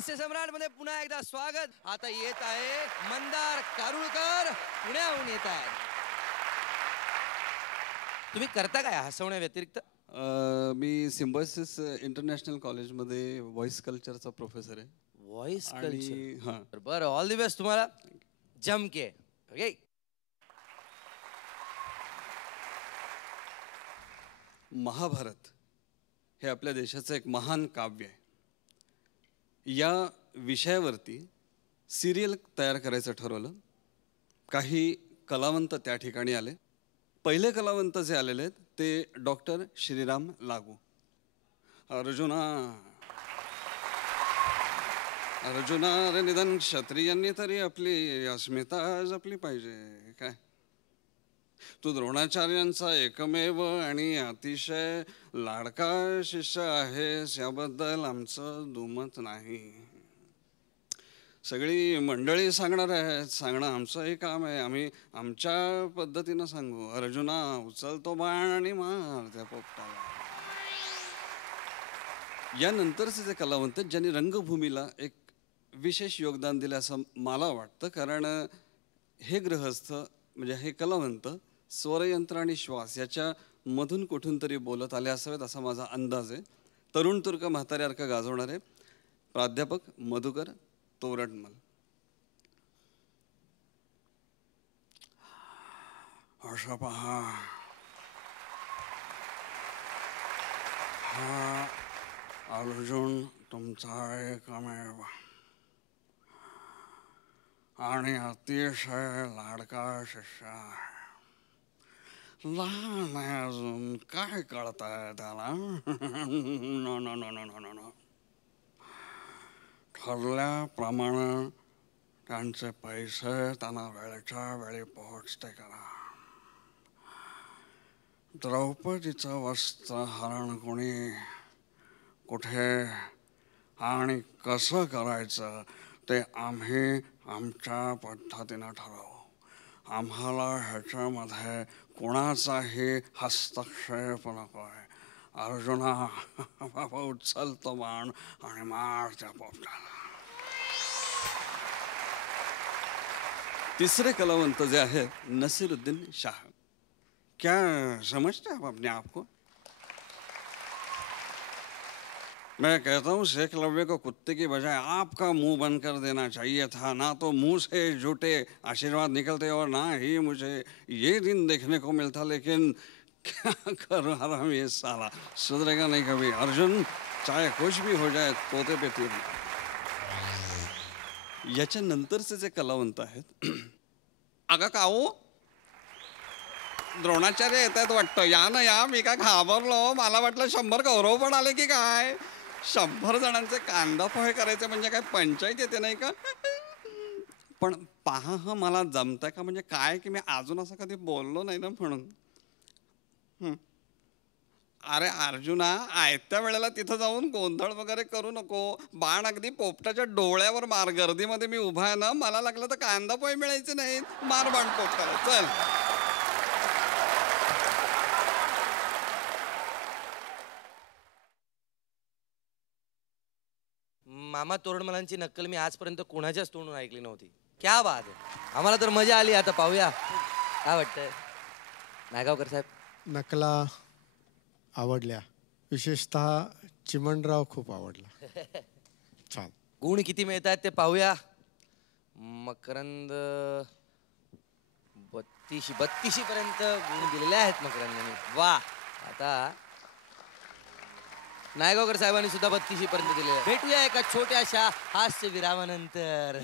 हास्य सम्राट मध्ये पुन्हा एकदा स्वागत. आता येत आहे मंदार कारुळकर, पुण्याहून येत आहेत. तुम्ही करता काय हसवण्या व्यतिरिक्त? मी सिम्बायोसिस इंटरनॅशनल कॉलेजमध्ये व्हॉइस कल्चरचा प्रोफेसर आहे. Voice culture. हां, बरं, ऑल दी बेस्ट तुम्हाला. जमके. ओके. महाभारत हे आपल्या देशाचं एक महान काव्य आहे. या विषयावरती सिरियल तयार करायचं ठरवलं. काही कलावंत त्या ठिकाणी आले. पहिले कलावंत जे आलेले आहेत ते डॉक्टर श्रीराम लागू. अर्जुना रे निदान क्षत्रियांनी तरी आपली अस्मिता जपली पाहिजे काय. तू द्रोणाचार्यांचा एकमेव आणि अतिशय लाडका शिष्य आहेस याबद्दल आमचं दुमत नाही. सगळी मंडळी सांगणार आहेत, सांगणं आमचंही काम आहे. आम्ही आमच्या पद्धतीनं सांगू. अर्जुना उचल तो बाण आणि मार त्या पोपटाला. यानंतरचे जे कलावंत आहेत ज्यांनी रंगभूमीला एक विशेष योगदान दिलं असं मला वाटतं, कारण हे गृहस्थ म्हणजे हे कलावंत स्वरयंत्र आणि श्वास याच्या मधून कुठून तरी बोलत आले असावेत असा माझा अंदाज आहे. तरुण तुर्क म्हाताऱ्यासारखं गाजवणारे प्राध्यापक मधुकर तोरडमल. असं पहा, हा अर्जुन तुमचा एकमेव आणि अतिशय लाडका शिष्य आहे. लहान आहे अजून, काय कळतंय त्याला. No no no no no no. ठरल्याप्रमाणे त्यांचे पैसे त्यांना वेळच्या वेळी पोहोचते करा. द्रौपदीचं वस्त्रहरण कोणी कुठे आणि कसं करायचं ते आम्ही आमच्या पद्धतीनं ठरवू. आम्हाला ह्याच्यामध्ये कोणाचाही हस्तक्षेप नको आहे. अर्जुना बाबा उचल तो बाण आणि मार त्या पोपटाला. तिसरे कलावंत जे आहेत नसीरुद्दीन शाह. क्या समझते आप अपने आप को? मैं कहता हूँ एकलव्य को कुत्ते की बजाय आपका मुंह बंद कर देना चाहिए था. ना तो मुंह से झूठे आशीर्वाद निकलते और ना ही मुझे ये दिन देखने को मिलता. लेकिन क्या करूँ हराम ये साला सुधरेगा नहीं कभी. अर्जुन चाहे कुछ भी हो जाए तोते पे तीर. याच्या नंतरचे जे कलावंत आहेत, अगं काऊ द्रोणाचार्य येत आहेत वाटतं. या ना या. मी काय घाबरलो. मला वाटलं 100 गौरव पण आले की काय. 100 जणांचे कांदा पोहे करायचे म्हणजे काय पंचायत येते नाही का. पण पहा हा मला जमतंय का म्हणजे काय की मी अजून असं कधी बोललो नाही ना म्हणून. अरे अर्जुना आयत्या वेळेला तिथं जाऊन गोंधळ वगैरे करू नको. बाण अगदी पोपटाच्या डोळ्यावर मार. गर्दीमध्ये मी उभा आहे ना, मला लागलं तर कांदा पोहे मिळायचे नाहीत. मार बाण पोपटाला. चल. मामा तोरडमलांची नक्कल मी आजपर्यंत कोणाच्याच तोंडून ऐकली नव्हती. क्या बात आहे. आम्हाला तर मजा आली. आता पाहूया काय वाटतंय नायगावकर साहेब. नकला आवडल्या, विशेषतः चिमणराव खूप आवडला. छान. गुण किती मिळतात ते पाहूया. मकरंद 32 पर्यंत गुण दिलेले आहेत मकरंदने. वा. आता नायगावकर साहेबांनी सुद्धा 32 पर्यंत दिलेले. भेटूया एका छोट्याशा हास्य विरामानंतर.